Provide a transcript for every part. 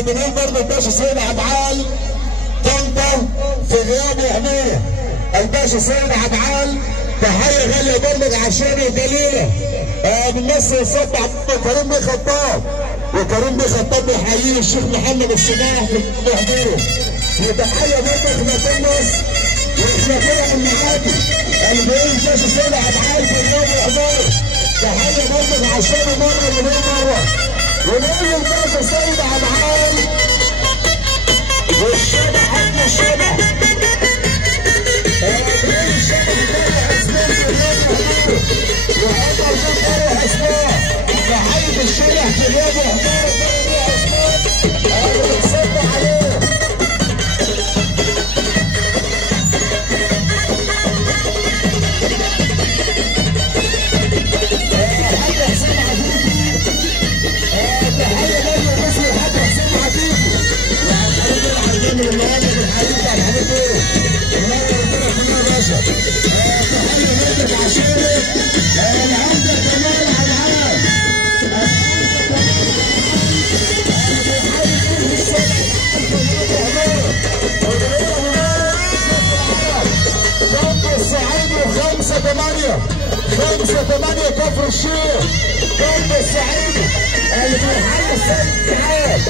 بنقول برضه الباشا سيد عبعال طنطا في غياب وحميه. الباشا سيد عبعال تحيه غاليه برضه عشان ودليله. بنمثل الصب كريم بيه خطاب، وكريم بيه خطاب بيحييه الشيخ محمد الصباح بحضوره. وتحيه برضه لتونس واحنا فرق المعادي اللي بيقول الباشا سيد عبعال في غياب وحضوره. تحيه برضه عشان مره مليون مره. ونقول الباشا سيد عبعال والشبح ابن الشبح. بنقول الشبح بتاع اسماء في غياب وحضوره. وهذا الجزء اروح اسماء. تحيه الشبح في غياب وحضوره بروح اسماء. بنصب عليه. خمسة 8 كفر الشيخ جنب الصعيدي اللي بيحل السيد تعال.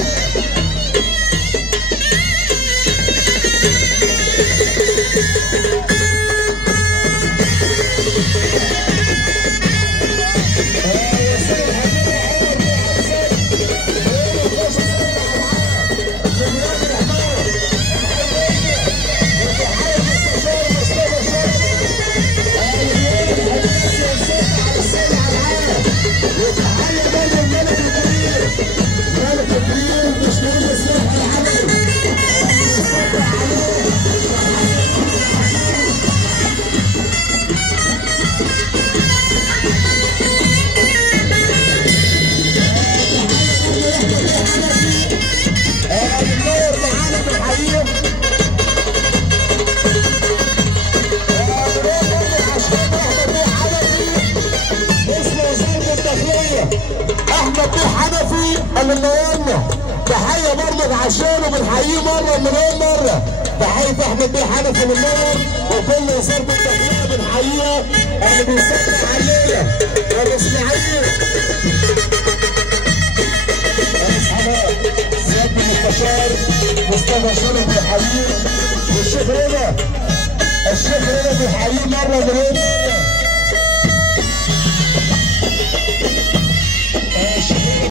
احمد بيه حنفي اللي منورنا تحيه برضه عشانه بنحييه مره مليون مره. تحيه احمد بيه حنفي منور وكل وزاره الداخليه بنحييها اللي بيصدق علينا ابو اسماعيل. سياده المستشار مصطفى شرف بيحييه والشيخ رضا. الشيخ رضا بيحييه مره مليون مره.